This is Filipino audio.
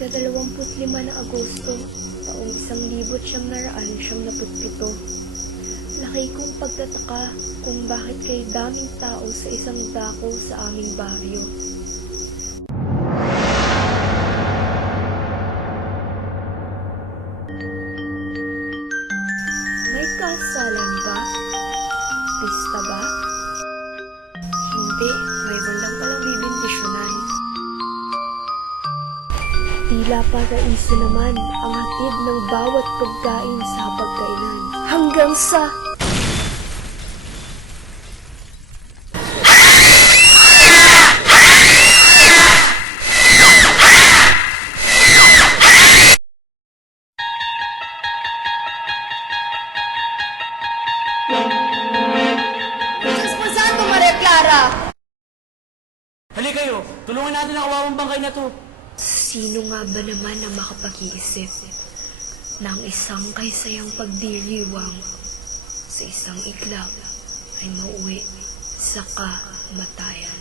ika-25 ng Agosto, taong 1977. Laki kong pagtataka kung bakit kay daming tao sa isang dako sa aming baryo. May kasalan ba? Pista ba? Hindi, mayroon lang palang bibindisyonan. Tila paraiso naman ang hatid ng bawat pagkain sa pagkainan. Hanggang sa... Esposado, Maria Clara! Hali kayo, tulungan natin ang kawawang bangkay na to. Sino nga ba naman ang makapag-iisip na ang isang kaysayang pagdiriwang sa isang iglap ay mauwi sa kamatayan?